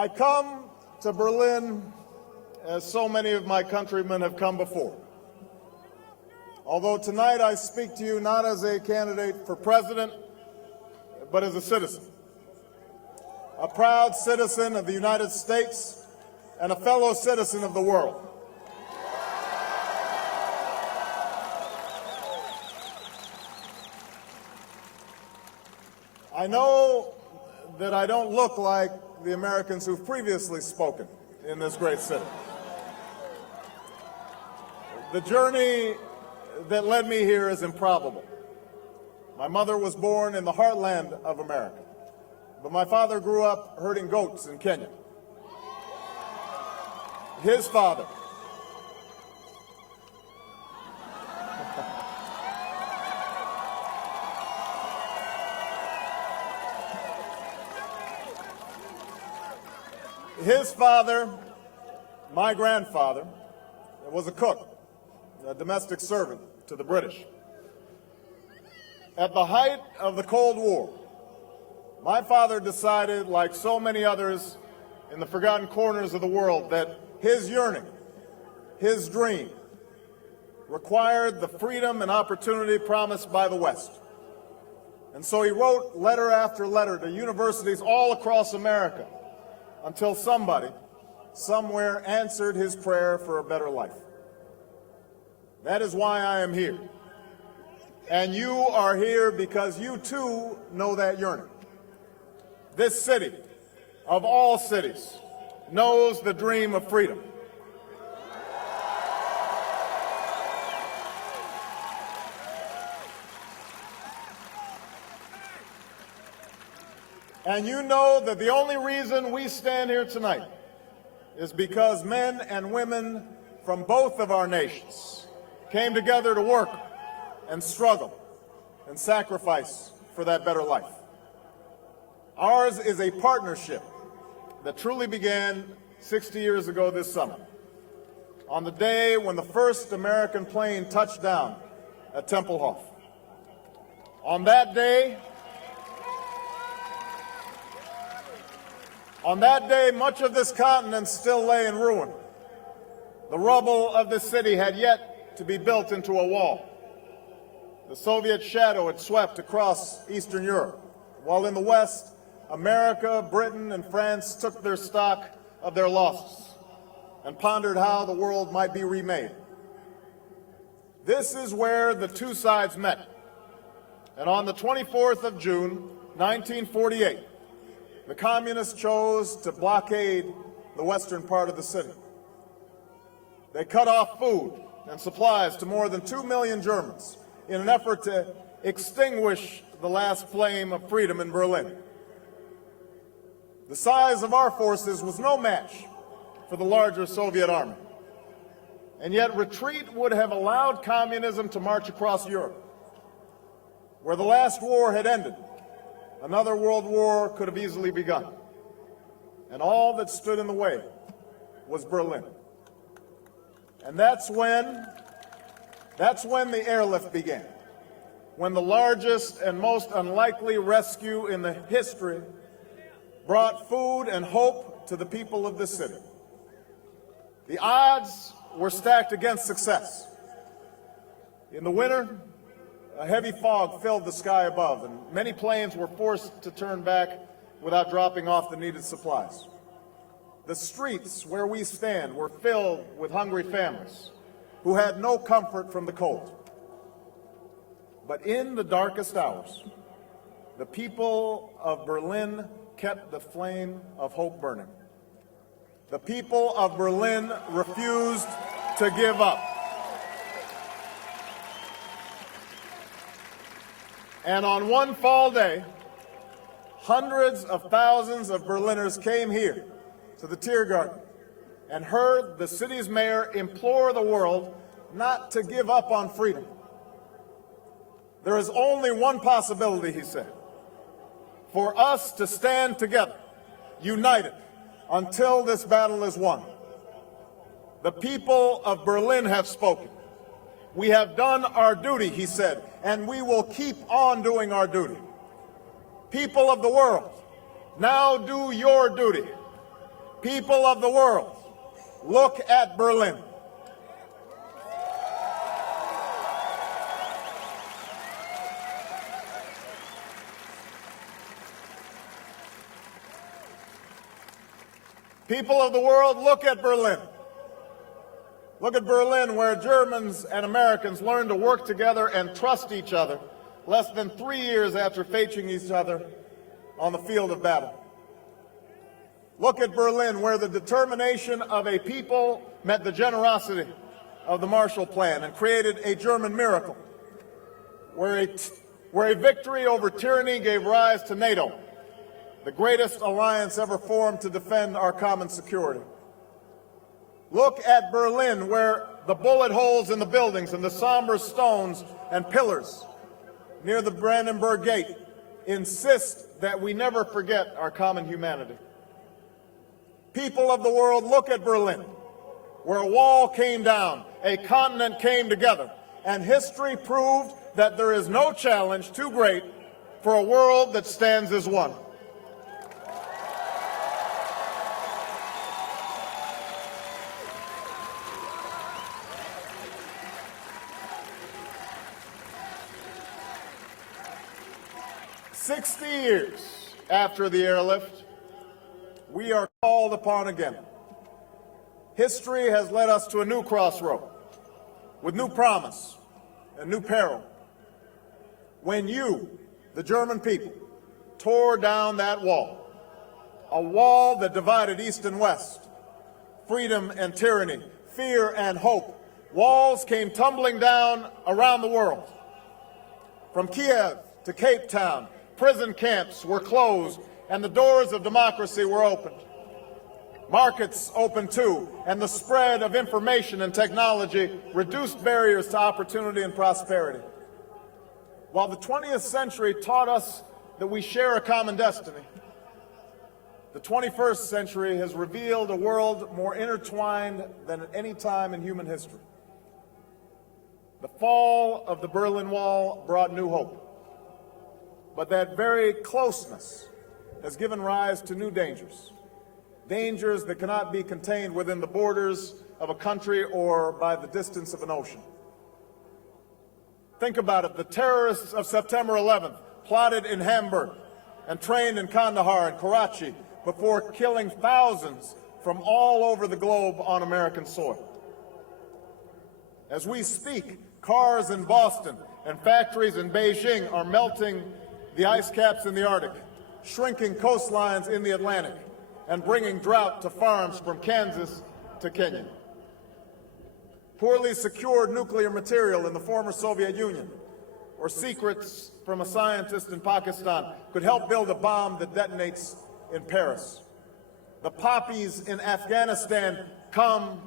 I come to Berlin as so many of my countrymen have come before. Although tonight I speak to you not as a candidate for president, but as a citizen. A proud citizen of the United States and a fellow citizen of the world. I know that I don't look like the Americans who've previously spoken in this great city. The journey that led me here is improbable. My mother was born in the heartland of America, but my father grew up herding goats in Kenya. His father my grandfather, was a cook, a domestic servant to the British. At the height of the Cold War, my father decided, like so many others in the forgotten corners of the world, that his yearning, his dream, required the freedom and opportunity promised by the West. And so he wrote letter after letter to universities all across America until somebody, somewhere, answered his prayer for a better life. That is why I am here. And you are here because you too know that yearning. This city, of all cities, knows the dream of freedom. And you know that the only reason we stand here tonight is because men and women from both of our nations came together to work and struggle and sacrifice for that better life. Ours is a partnership that truly began 60 years ago this summer, on the day when the first American plane touched down at Tempelhof. On that day, much of this continent still lay in ruin. The rubble of this city had yet to be built into a wall. The Soviet shadow had swept across Eastern Europe, while in the West, America, Britain, and France took their stock of their losses and pondered how the world might be remade. This is where the two sides met. And on the 24th of June, 1948, the communists chose to blockade the western part of the city. They cut off food and supplies to more than 2 million Germans in an effort to extinguish the last flame of freedom in Berlin. The size of our forces was no match for the larger Soviet army. And yet retreat would have allowed communism to march across Europe. Where the last war had ended, another world war could have easily begun. And all that stood in the way was Berlin. And that's when the airlift began, when the largest and most unlikely rescue in the history brought food and hope to the people of this city. The odds were stacked against success. In the winter, a heavy fog filled the sky above, and many planes were forced to turn back without dropping off the needed supplies. The streets where we stand were filled with hungry families who had no comfort from the cold. But in the darkest hours, the people of Berlin kept the flame of hope burning. The people of Berlin refused to give up. And on one fall day, hundreds of thousands of Berliners came here to the Tiergarten and heard the city's mayor implore the world not to give up on freedom. There is only one possibility, he said, for us to stand together, united, until this battle is won. The people of Berlin have spoken. We have done our duty, he said, and we will keep on doing our duty. People of the world, now do your duty. People of the world, look at Berlin. People of the world, look at Berlin. Look at Berlin, where Germans and Americans learned to work together and trust each other less than 3 years after facing each other on the field of battle. Look at Berlin, where the determination of a people met the generosity of the Marshall Plan and created a German miracle, where a victory over tyranny gave rise to NATO, the greatest alliance ever formed to defend our common security. Look at Berlin, where the bullet holes in the buildings and the somber stones and pillars near the Brandenburg Gate insist that we never forget our common humanity. People of the world, look at Berlin, where a wall came down, a continent came together, and history proved that there is no challenge too great for a world that stands as one. "60 years after the airlift, we are called upon again. History has led us to a new crossroad with new promise and new peril. When you, the German people, tore down that wall, a wall that divided East and West, freedom and tyranny, fear and hope, walls came tumbling down around the world. From Kiev to Cape Town, prison camps were closed and the doors of democracy were opened. Markets opened too, and the spread of information and technology reduced barriers to opportunity and prosperity. While the 20th century taught us that we share a common destiny, the 21st century has revealed a world more intertwined than at any time in human history. The fall of the Berlin Wall brought new hope. But that very closeness has given rise to new dangers, dangers that cannot be contained within the borders of a country or by the distance of an ocean. Think about it. The terrorists of September 11th plotted in Hamburg and trained in Kandahar and Karachi before killing thousands from all over the globe on American soil. As we speak, cars in Boston and factories in Beijing are melting the ice caps in the Arctic, shrinking coastlines in the Atlantic, and bringing drought to farms from Kansas to Kenya. Poorly secured nuclear material in the former Soviet Union, or secrets from a scientist in Pakistan, could help build a bomb that detonates in Paris. The poppies in Afghanistan come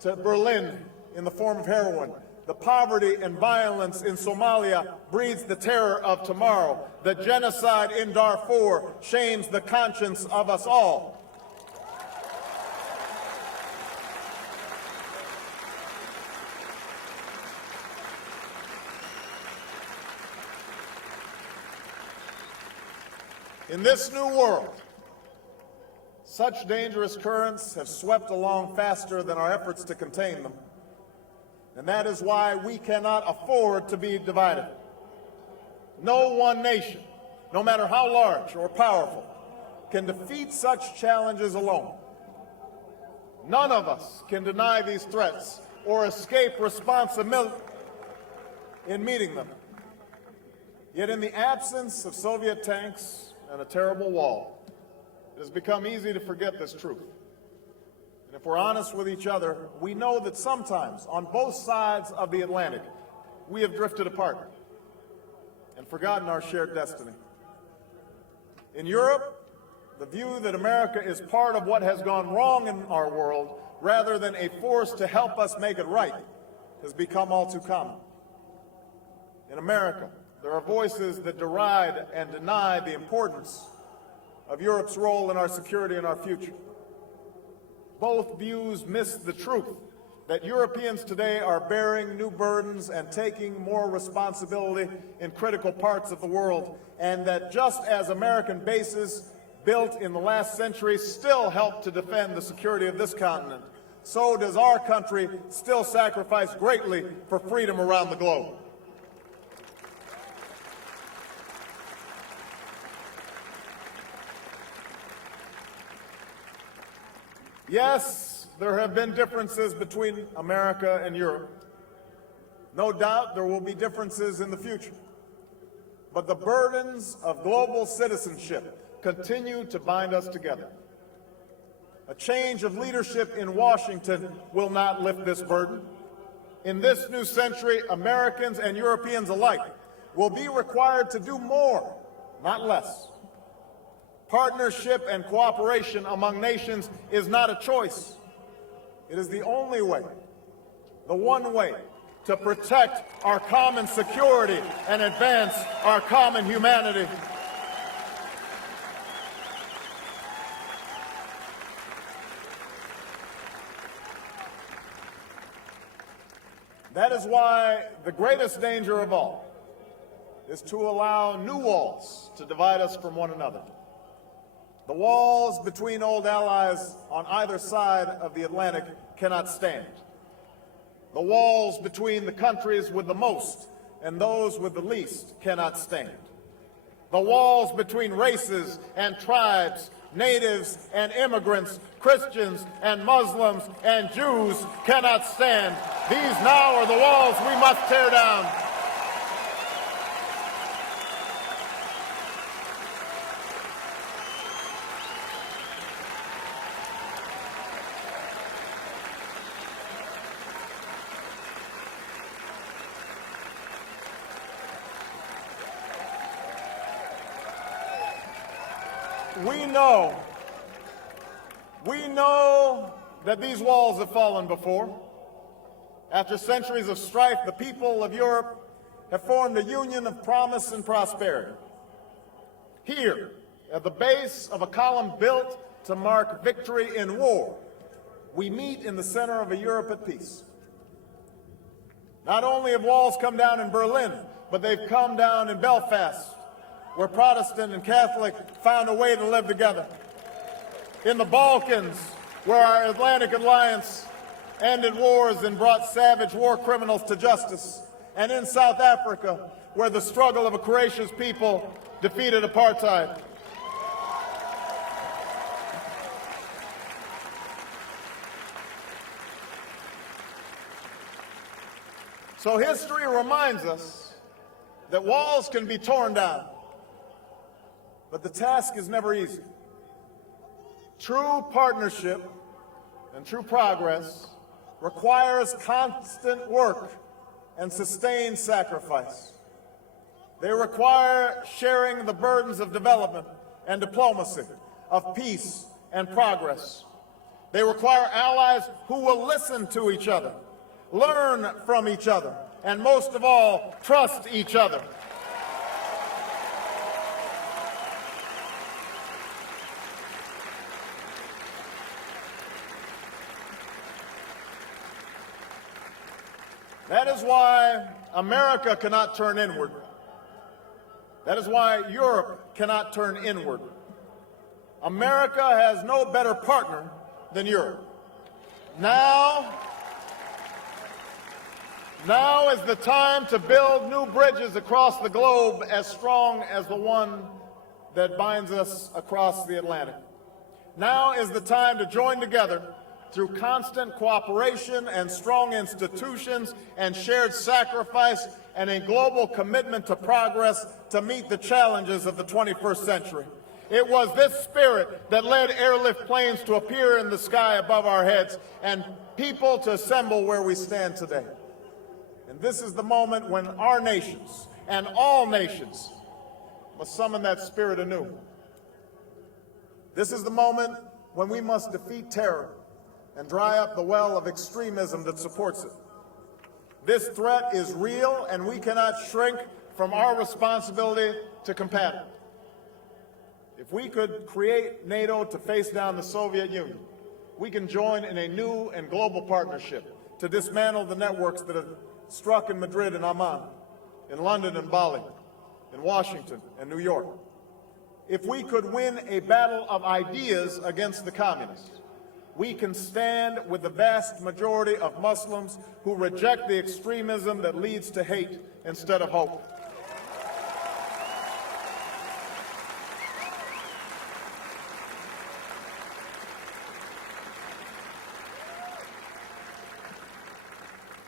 to Berlin in the form of heroin. The poverty and violence in Somalia breeds the terror of tomorrow. The genocide in Darfur shames the conscience of us all. In this new world, such dangerous currents have swept along faster than our efforts to contain them. And that is why we cannot afford to be divided. No one nation, no matter how large or powerful, can defeat such challenges alone. None of us can deny these threats or escape responsibility in meeting them. Yet in the absence of Soviet tanks and a terrible wall, it has become easy to forget this truth. And if we're honest with each other, we know that sometimes, on both sides of the Atlantic, we have drifted apart and forgotten our shared destiny. In Europe, the view that America is part of what has gone wrong in our world, rather than a force to help us make it right, has become all too common. In America, there are voices that deride and deny the importance of Europe's role in our security and our future. Both views miss the truth that Europeans today are bearing new burdens and taking more responsibility in critical parts of the world, and that just as American bases built in the last century still help to defend the security of this continent, so does our country still sacrifice greatly for freedom around the globe. Yes, there have been differences between America and Europe. No doubt there will be differences in the future. But the burdens of global citizenship continue to bind us together. A change of leadership in Washington will not lift this burden. In this new century, Americans and Europeans alike will be required to do more, not less. Partnership and cooperation among nations is not a choice. It is the only way, the one way, to protect our common security and advance our common humanity. That is why the greatest danger of all is to allow new walls to divide us from one another. The walls between old allies on either side of the Atlantic cannot stand. The walls between the countries with the most and those with the least cannot stand. The walls between races and tribes, natives and immigrants, Christians and Muslims and Jews cannot stand. These now are the walls we must tear down. We know that these walls have fallen before. After centuries of strife, the people of Europe have formed a union of promise and prosperity. Here, at the base of a column built to mark victory in war, we meet in the center of a Europe at peace. Not only have walls come down in Berlin, but they've come down in Belfast, where Protestant and Catholic found a way to live together. In the Balkans, where our Atlantic alliance ended wars and brought savage war criminals to justice. And in South Africa, where the struggle of a courageous people defeated apartheid. So history reminds us that walls can be torn down, but the task is never easy. True partnership and true progress requires constant work and sustained sacrifice. They require sharing the burdens of development and diplomacy, of peace and progress. They require allies who will listen to each other, learn from each other, and most of all, trust each other. That is why America cannot turn inward. That is why Europe cannot turn inward. America has no better partner than Europe. Now is the time to build new bridges across the globe as strong as the one that binds us across the Atlantic. Now is the time to join together through constant cooperation and strong institutions and shared sacrifice and a global commitment to progress to meet the challenges of the 21st century. It was this spirit that led airlift planes to appear in the sky above our heads and people to assemble where we stand today. And this is the moment when our nations and all nations must summon that spirit anew. This is the moment when we must defeat terror and dry up the well of extremism that supports it. This threat is real, and we cannot shrink from our responsibility to combat it. If we could create NATO to face down the Soviet Union, we can join in a new and global partnership to dismantle the networks that have struck in Madrid and Amman, in London and Bali, in Washington and New York. if we could win a battle of ideas against the communists. We can stand with the vast majority of Muslims who reject the extremism that leads to hate instead of hope.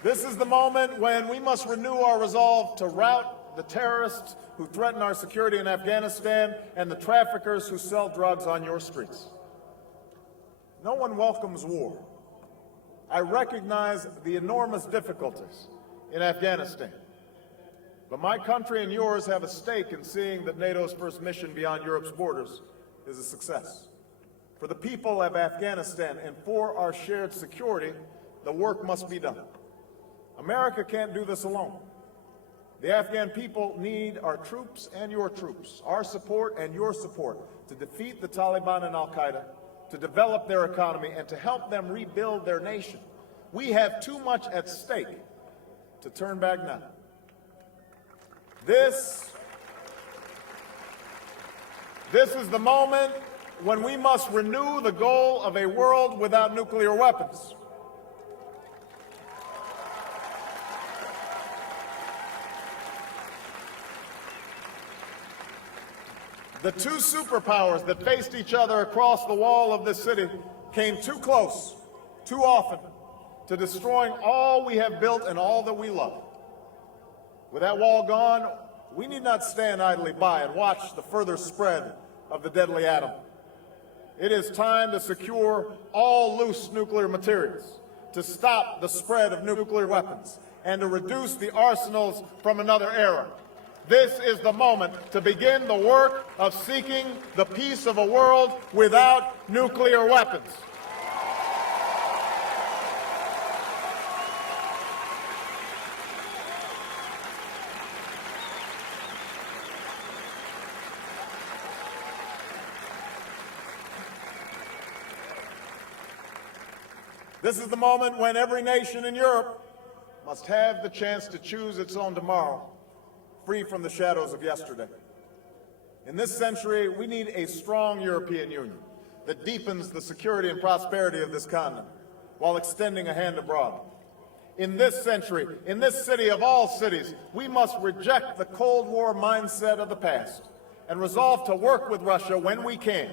This is the moment when we must renew our resolve to rout the terrorists who threaten our security in Afghanistan and the traffickers who sell drugs on your streets. No one welcomes war. I recognize the enormous difficulties in Afghanistan. But my country and yours have a stake in seeing that NATO's first mission beyond Europe's borders is a success. For the people of Afghanistan and for our shared security, the work must be done. America can't do this alone. The Afghan people need our troops and your troops, our support and your support to defeat the Taliban and Al-Qaeda, to develop their economy, and to help them rebuild their nation. We have too much at stake to turn back now. This is the moment when we must renew the goal of a world without nuclear weapons. The two superpowers that faced each other across the wall of this city came too close, too often, to destroying all we have built and all that we love. With that wall gone, we need not stand idly by and watch the further spread of the deadly atom. It is time to secure all loose nuclear materials, to stop the spread of nuclear weapons, and to reduce the arsenals from another era. This is the moment to begin the work of seeking the peace of a world without nuclear weapons. This is the moment when every nation in Europe must have the chance to choose its own tomorrow, free from the shadows of yesterday. In this century, we need a strong European Union that deepens the security and prosperity of this continent while extending a hand abroad. In this century, in this city of all cities, we must reject the Cold War mindset of the past and resolve to work with Russia when we can,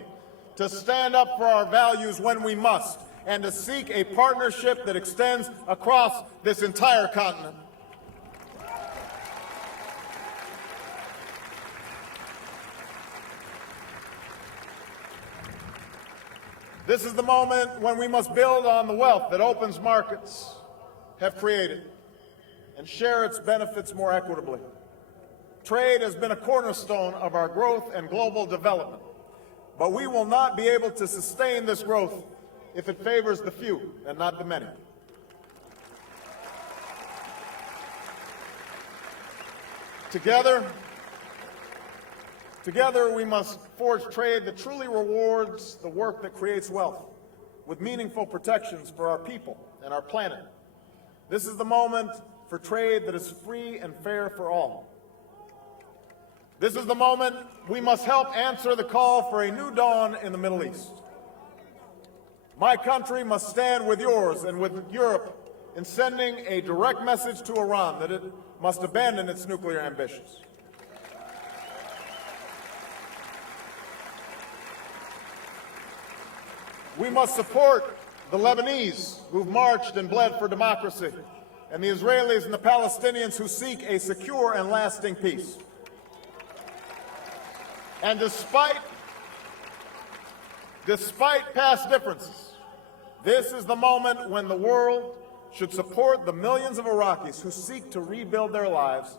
to stand up for our values when we must, and to seek a partnership that extends across this entire continent. This is the moment when we must build on the wealth that open markets have created and share its benefits more equitably. Trade has been a cornerstone of our growth and global development, but we will not be able to sustain this growth if it favors the few and not the many. Together, we must forge trade that truly rewards the work that creates wealth, with meaningful protections for our people and our planet. This is the moment for trade that is free and fair for all. This is the moment we must help answer the call for a new dawn in the Middle East. My country must stand with yours and with Europe in sending a direct message to Iran that it must abandon its nuclear ambitions. We must support the Lebanese who've marched and bled for democracy, and the Israelis and the Palestinians who seek a secure and lasting peace. And despite past differences, this is the moment when the world should support the millions of Iraqis who seek to rebuild their lives,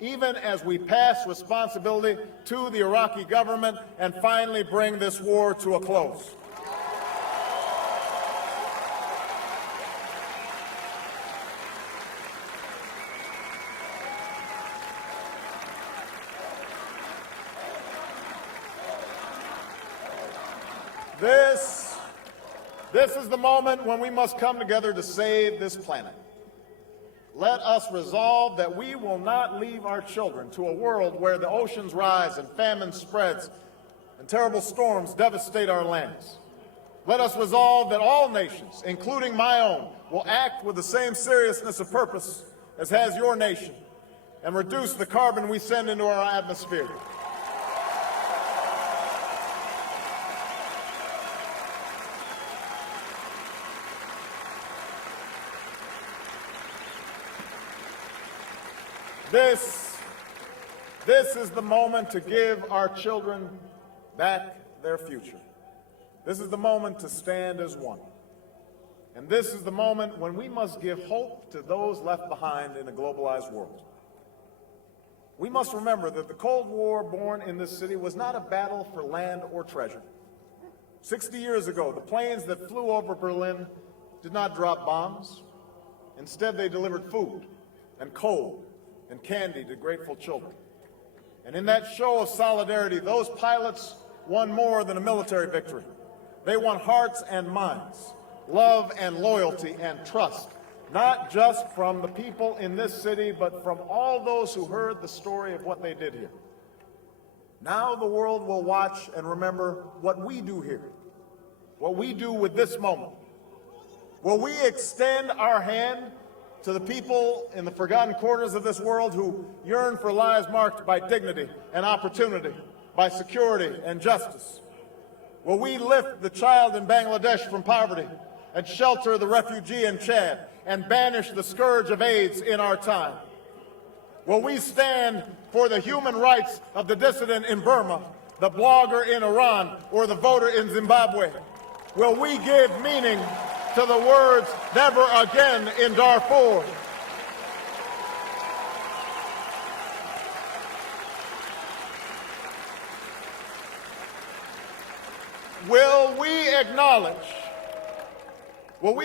even as we pass responsibility to the Iraqi government and finally bring this war to a close. This is the moment when we must come together to save this planet. Let us resolve that we will not leave our children to a world where the oceans rise and famine spreads, and terrible storms devastate our lands. Let us resolve that all nations, including my own, will act with the same seriousness of purpose as has your nation and reduce the carbon we send into our atmosphere. This is the moment to give our children back their future. This is the moment to stand as one. And this is the moment when we must give hope to those left behind in a globalized world. We must remember that the Cold War born in this city was not a battle for land or treasure. 60 years ago, the planes that flew over Berlin did not drop bombs. Instead, they delivered food and coal and candy to grateful children. And in that show of solidarity, those pilots won more than a military victory. They won hearts and minds, love and loyalty and trust, not just from the people in this city, but from all those who heard the story of what they did here. Now the world will watch and remember what we do here, what we do with this moment. Will we extend our hand to the people in the forgotten corners of this world who yearn for lives marked by dignity and opportunity, by security and justice? Will we lift the child in Bangladesh from poverty and shelter the refugee in Chad and banish the scourge of AIDS in our time? Will we stand for the human rights of the dissident in Burma, the blogger in Iran, or the voter in Zimbabwe? Will we give meaning to the words "never again" in Darfur? Will we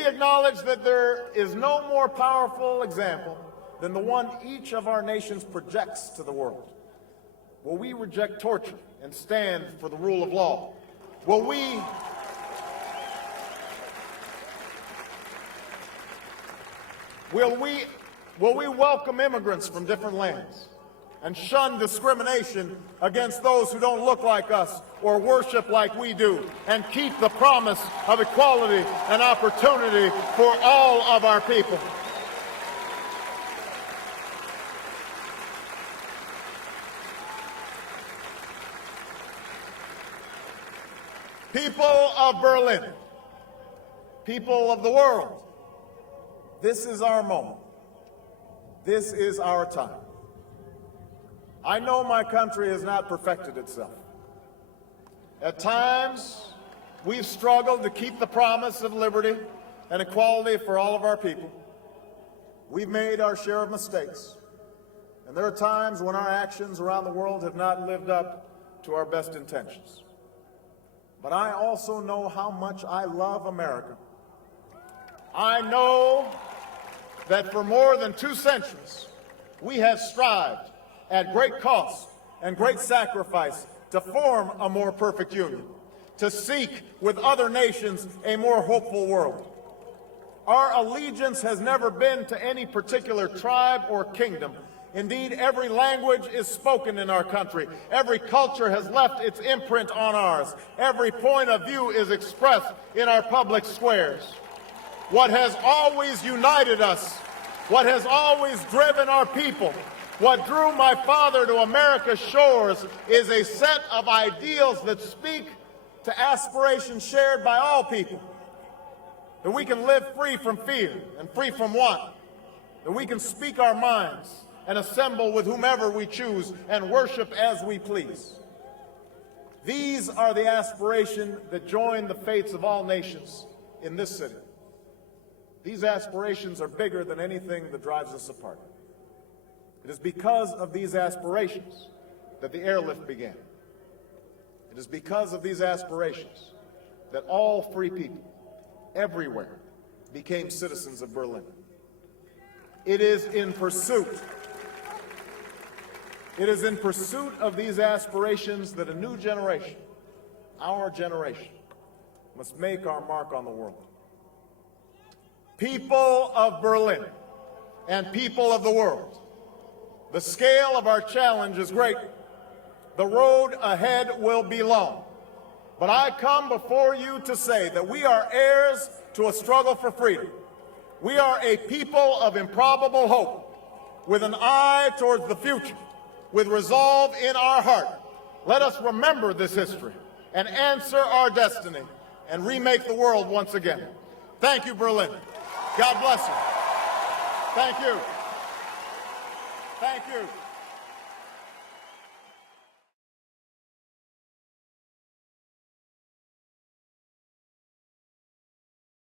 acknowledge that there is no more powerful example than the one each of our nations projects to the world? Will we reject torture and stand for the rule of law? Will we welcome immigrants from different lands and shun discrimination against those who don't look like us or worship like we do, and keep the promise of equality and opportunity for all of our people? People of Berlin, people of the world, this is our moment. This is our time. I know my country has not perfected itself. At times, we've struggled to keep the promise of liberty and equality for all of our people. We've made our share of mistakes, and there are times when our actions around the world have not lived up to our best intentions. But I also know how much I love America. I know that for more than 2 centuries, we have strived at great cost and great sacrifice to form a more perfect union, to seek with other nations a more hopeful world. Our allegiance has never been to any particular tribe or kingdom. Indeed, every language is spoken in our country. Every culture has left its imprint on ours. Every point of view is expressed in our public squares. What has always united us, what has always driven our people, what drew my father to America's shores is a set of ideals that speak to aspirations shared by all people. That we can live free from fear and free from want. That we can speak our minds and assemble with whomever we choose and worship as we please. These are the aspirations that join the fates of all nations in this city. These aspirations are bigger than anything that drives us apart. It is because of these aspirations that the airlift began. It is because of these aspirations that all free people everywhere became citizens of Berlin. It is in pursuit of these aspirations that a new generation, our generation, must make our mark on the world. People of Berlin and people of the world, the scale of our challenge is great. The road ahead will be long. But I come before you to say that we are heirs to a struggle for freedom. We are a people of improbable hope, with an eye towards the future, with resolve in our heart. Let us remember this history and answer our destiny and remake the world once again. Thank you, Berlin. God bless you. Thank you. Thank you.